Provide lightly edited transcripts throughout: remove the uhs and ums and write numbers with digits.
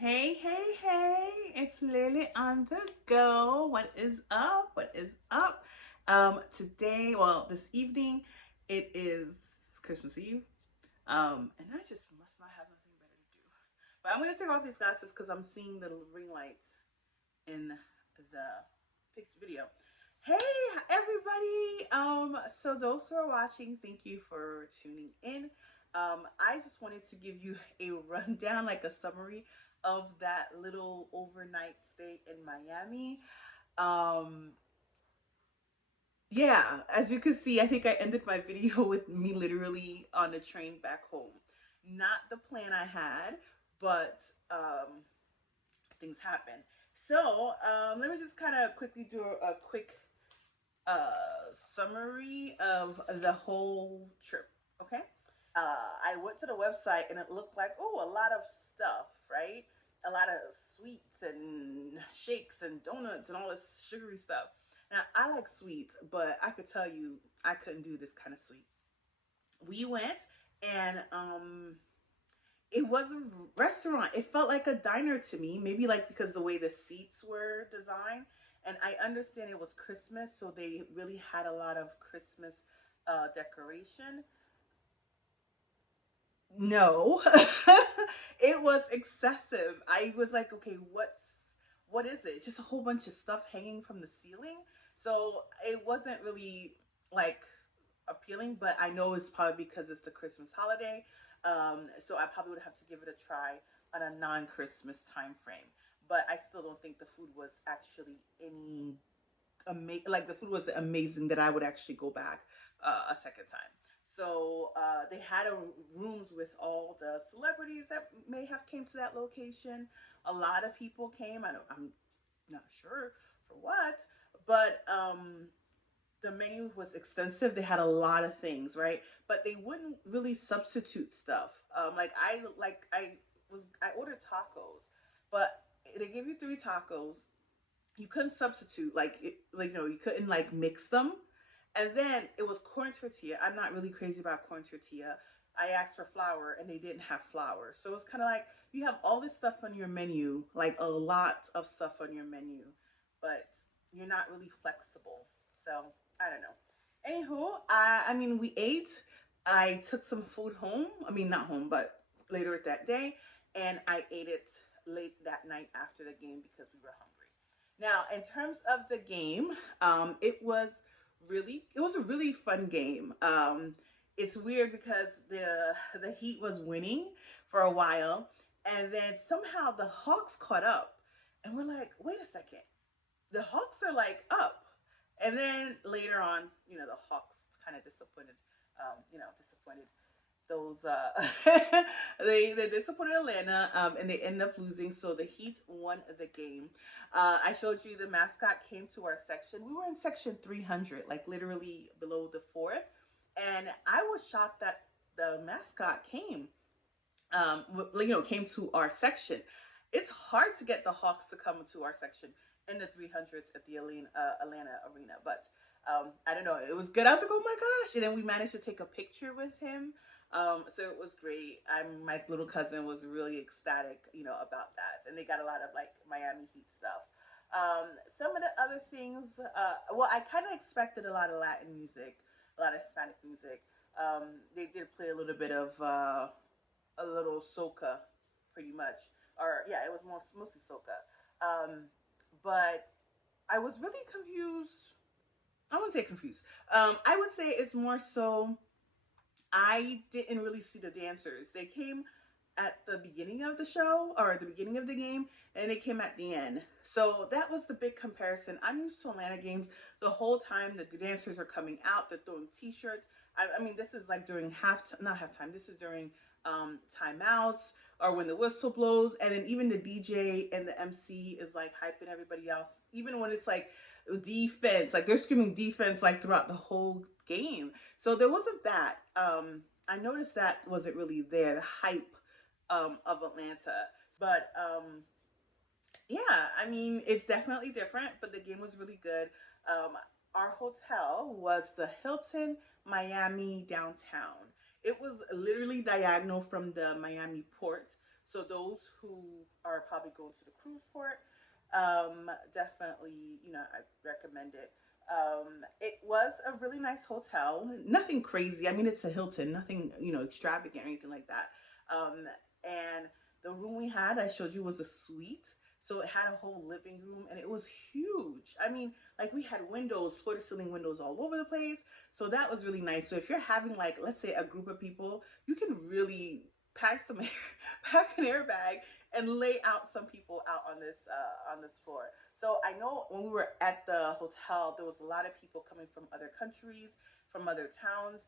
Hey, hey, hey, it's Lily on the go. What is up? What is up? Today, well, this evening, it is Christmas Eve. And I just must not have nothing better to do. But I'm gonna take off these glasses because I'm seeing the ring lights in the picture video. Hey everybody! So those who are watching, thank you for tuning in. I just wanted to give you a rundown, like a summary of that little overnight stay in Miami. Um, yeah, as you can see, I think I ended my video with me literally on a train back home. Not the plan I had, but things happen. So let me just kind of quickly do a quick summary of the whole trip. Okay. I went to the website and it looked like, oh, a lot of stuff, right? A lot of sweets and shakes and donuts and all this sugary stuff. Now, I like sweets, but I could tell you I couldn't do this kind of sweet. We went and it was a restaurant. It felt like a diner to me, maybe like because the way the seats were designed. And I understand it was Christmas, so they really had a lot of Christmas decoration. No, it was excessive. I was like, okay, what is it? Just a whole bunch of stuff hanging from the ceiling. So it wasn't really like appealing, but I know it's probably because it's the Christmas holiday. So I probably would have to give it a try on a non-Christmas time frame. But I still don't think the food was actually any like the food was amazing that I would actually go back a second time. So they had rooms with all the celebrities that may have came to that location. A lot of people came. I'm not sure for what, but the menu was extensive. They had a lot of things, right? But they wouldn't really substitute stuff. I ordered tacos, but they gave you three tacos. You couldn't substitute you couldn't like mix them. And then it was corn tortilla. I'm not really crazy about corn tortilla. I asked for flour and they didn't have flour. So it's kind of like you have all this stuff on your menu, like a lot of stuff on your menu, but you're not really flexible. So I don't know. Anywho, I mean, we ate. I took some food home. I mean, not home, but later that day. And I ate it late that night after the game because we were hungry. Now, in terms of the game, it was a really fun game. It's weird because the Heat was winning for a while, and then somehow the Hawks caught up, and we're like, wait a second, the Hawks are like up, and then later on, the Hawks kind of disappointed, disappointed those they disappointed Atlanta, and they ended up losing. So the Heat won the game. I showed you the mascot came to our section. We were in section 300, like literally below the fourth, and I was shocked that the mascot came. Came to our section. It's hard to get the Hawks to come to our section in the 300s at the Atlanta arena, but I don't know. It was good. I was like, oh my gosh! And then we managed to take a picture with him. So it was great. My little cousin was really ecstatic, about that, and they got a lot of like Miami Heat stuff. Some of the other things, well, I kind of expected a lot of Latin music, a lot of Hispanic music. They did play a little bit of a little soca, pretty much, or yeah, it was mostly soca. But I was really confused. I wouldn't say confused. I would say it's more so I didn't really see the dancers. They came at the beginning of the show or at the beginning of the game, and they came at the end. So that was the big comparison. I'm used to Atlanta games the whole time. The dancers are coming out. They're throwing T-shirts. I mean, this is like during not halftime. This is during timeouts or when the whistle blows, and then even the DJ and the MC is like hyping everybody else. Even when it's like defense, like they're screaming defense like throughout the whole game. So there wasn't that. I noticed that wasn't really there. The hype of Atlanta, but yeah, I mean it's definitely different. But the game was really good. Our hotel was the Hilton Miami downtown. It was literally diagonal from the Miami port. So those who are probably going to the cruise port, definitely, I recommend it. It was a really nice hotel. Nothing crazy. I mean, it's a Hilton. Nothing, extravagant or anything like that. And the room we had, I showed you, was a suite. So it had a whole living room and it was huge. I mean, like we had windows, floor to ceiling windows all over the place. So that was really nice. So if you're having like, let's say a group of people, you can really pack some pack an airbag and lay out some people out on this floor. So I know when we were at the hotel, there was a lot of people coming from other countries, from other towns,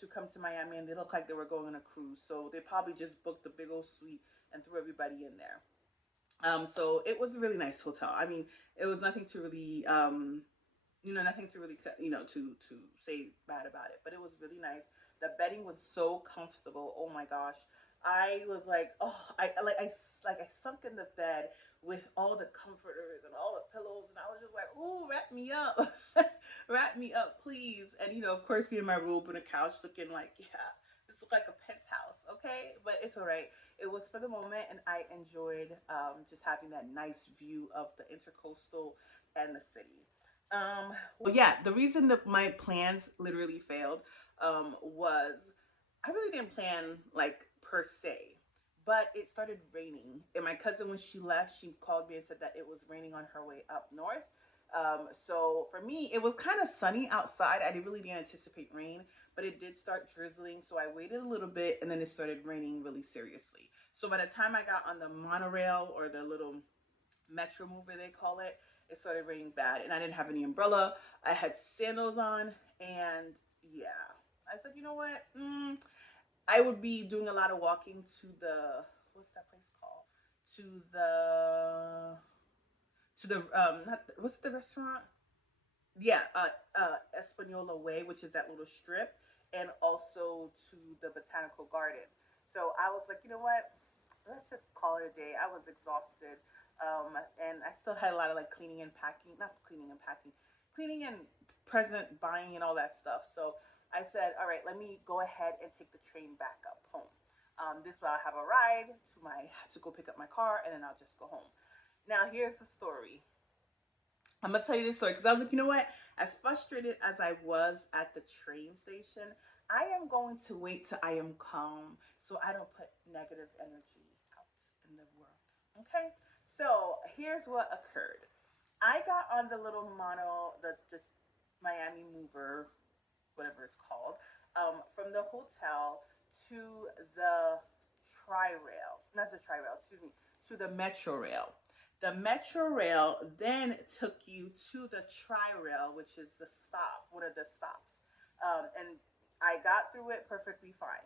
to come to Miami, and they looked like they were going on a cruise. So they probably just booked the big old suite and threw everybody in there. So it was a really nice hotel. I mean, it was nothing to really, nothing to really, to say bad about it. But it was really nice. The bedding was so comfortable. Oh my gosh, I was like, oh, I sunk in the bed with all the comforters and all the pillows, and I was just like, ooh, wrap me up, wrap me up, please. And of course, me in my robe on a couch, looking like, yeah, this looks like a penthouse, okay? But it's all right. It was for the moment, and I enjoyed just having that nice view of the intercoastal and the city. Well, yeah, the reason that my plans literally failed was I really didn't plan like per se, but it started raining. And my cousin, when she left, she called me and said that it was raining on her way up north. So for me, it was kind of sunny outside. I really didn't anticipate rain, but it did start drizzling. So I waited a little bit and then it started raining really seriously. So by the time I got on the monorail or the little metro mover, they call it, it started raining bad. And I didn't have any umbrella. I had sandals on. And yeah, I said, you know what? I would be doing a lot of walking to the, what's that place called? To not, what's the restaurant? Yeah, Espanola Way, which is that little strip, and also to the Botanical Garden. So I was like, you know what? Let's just call it a day. I was exhausted, and I still had a lot of like cleaning and packing, not cleaning and packing, cleaning and present buying and all that stuff. So I said, all right, let me go ahead and take the train back up home. This way I'll have a ride to go pick up my car, and then I'll just go home. Now here's the story. I'm gonna tell you this story because I was like, you know what? As frustrated as I was at the train station, I am going to wait till I am calm so I don't put negative energy out in the world. Okay? So here's what occurred. I got on the little the Miami Mover, whatever it's called, from the hotel to the Tri Rail. Not the Tri Rail, excuse me, to the Metro Rail. The Metro Rail then took you to the Tri Rail, which is the stop, one of the stops. And I got through it perfectly fine.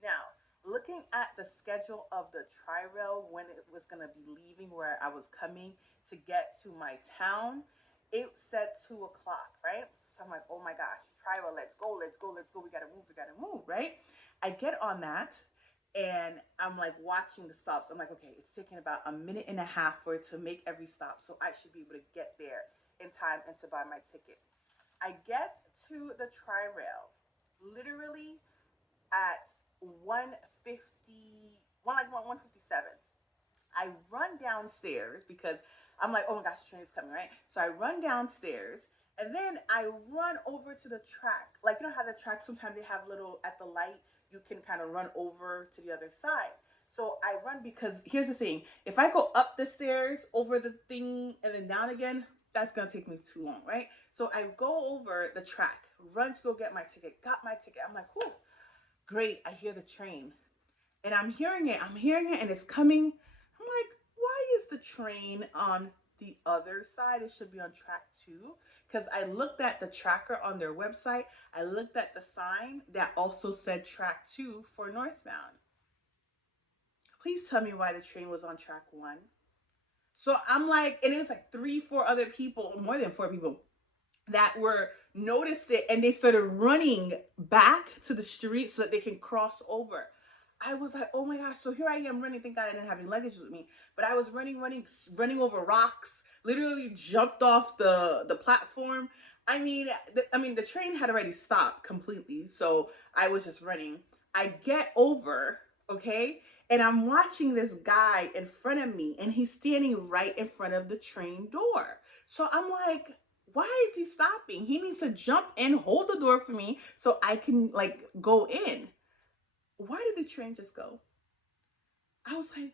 Now, looking at the schedule of the Tri Rail when it was going to be leaving where I was coming to get to my town, it said 2 o'clock, right? So I'm like, oh my gosh, Tri Rail, let's go, let's go, let's go. We got to move, we got to move, right? I get on that and I'm like watching the stops. I'm like, okay, it's taking about a minute and a half for it to make every stop. So I should be able to get there in time and to buy my ticket. I get to the Tri Rail literally at 150, like 157. I run downstairs because I'm like, oh my gosh, the train is coming, right? So I run downstairs and then I run over to the track. Like, you know how the track sometimes they have little at the light, you can kind of run over to the other side. So I run because here's the thing, if I go up the stairs over the thing and then down again, that's gonna take me too long, right? So I go over the track, run to go get my ticket, got my ticket. I'm like, whew, great, I hear the train. And I'm hearing it, and it's coming. I'm like, why is the train on the other side? It should be on track 2. Because I looked at the tracker on their website. I looked at the sign that also said track 2 for northbound. Please tell me why the train was on track 1. So I'm like, and it was like 3, 4 other people, more than 4 people, that were noticed it, and they started running back to the street so that they can cross over. I was like, oh my gosh. So here I am running. Thank God I didn't have any luggage with me. But I was running over rocks, literally jumped off the platform. The train had already stopped completely. So I was just running. I get over, okay? And I'm watching this guy in front of me, and he's standing right in front of the train door. So I'm like, why is he stopping? He needs to jump in, hold the door for me so I can like go in. Why did the train just go? I was like,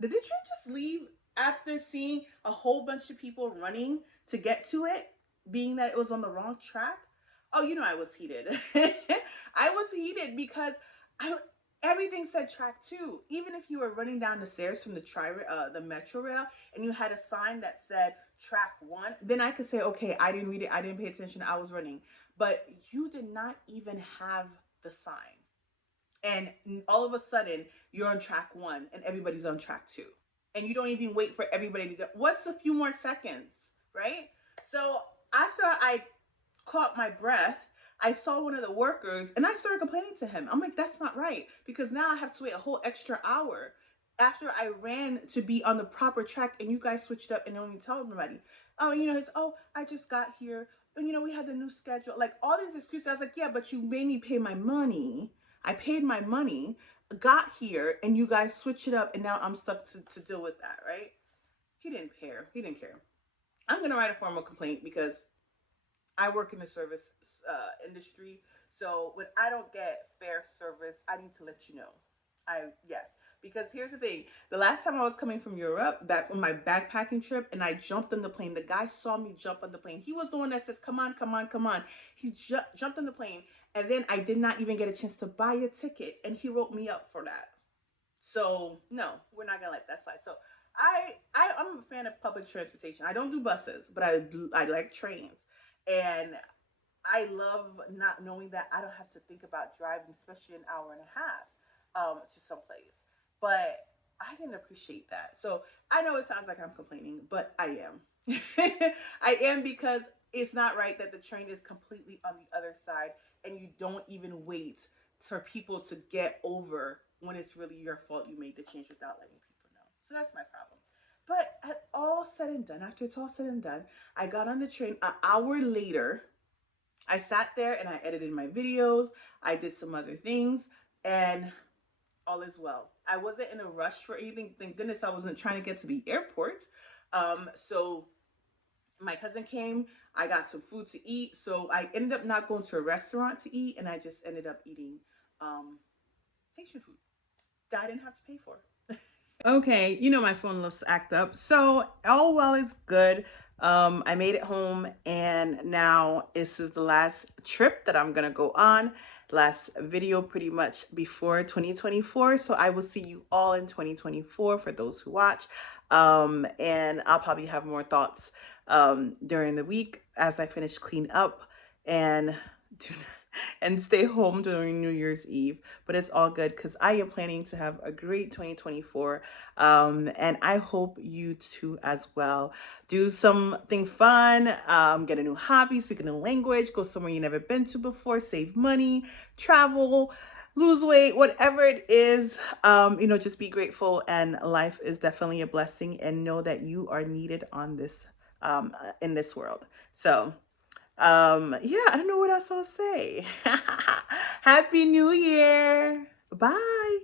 did the train just leave after seeing a whole bunch of people running to get to it, being that it was on the wrong track? Oh, you know, I was heated. I was heated because I everything said track two. Even if you were running down the stairs from the metro rail, and you had a sign that said track one, then I could say, okay, I didn't read it, I didn't pay attention, I was running. But you did not even have the sign, and all of a sudden you're on track one and everybody's on track two, and you don't even wait for everybody to go. What's a few more seconds, right? So after I caught my breath, I saw one of the workers and I started complaining to him. I'm like, that's not right, because now I have to wait a whole extra hour after I ran to be on the proper track, and you guys switched up and don't even tell everybody. Oh, you know, it's, oh, I just got here, and you know, we had the new schedule, like all these excuses. I was like, yeah, but you made me pay my money. I paid my money, got here, and you guys switch it up, and now I'm stuck to deal with that, right? He didn't care. He didn't care. I'm gonna write a formal complaint because I work in the service industry. So when I don't get fair service, I need to let you know. Yes, because here's the thing: the last time I was coming from Europe, back on my backpacking trip, and I jumped on the plane. The guy saw me jump on the plane. He was the one that says, "Come on, come on, come on." He jumped on the plane, and then I did not even get a chance to buy a ticket, and he wrote me up for that. So no, we're not gonna let that slide. So I'm a fan of public transportation. I don't do buses, but I like trains, and I love not knowing that I don't have to think about driving, especially an hour and a half to someplace. But I didn't appreciate that. So I know it sounds like I'm complaining, but I am. I am, because it's not right that the train is completely on the other side and you don't even wait for people to get over when it's really your fault you made the change without letting people know. So that's my problem. But at all said and done, after it's all said and done, I got on the train an hour later. I sat there and I edited my videos. I did some other things, and all is well. I wasn't in a rush for anything. Thank goodness I wasn't trying to get to the airport. So my cousin came. I got some food to eat. So I ended up not going to a restaurant to eat, and I just ended up eating Haitian food that I didn't have to pay for. Okay, you know my phone loves to act up. So all well is good. I made it home, and now this is the last trip that I'm gonna go on. Last video pretty much before 2024. So I will see you all in 2024 for those who watch. And I'll probably have more thoughts during the week as I finish clean up and do and stay home during New Year's Eve. But it's all good because I am planning to have a great 2024. And I hope you too as well. Do something fun, get a new hobby, speak a new language, go somewhere you've never been to before, save money, travel, lose weight, whatever it is. You know, just be grateful, and life is definitely a blessing, and know that you are needed on this in this world. So yeah, I don't know what else I'll say. Happy New Year. Bye.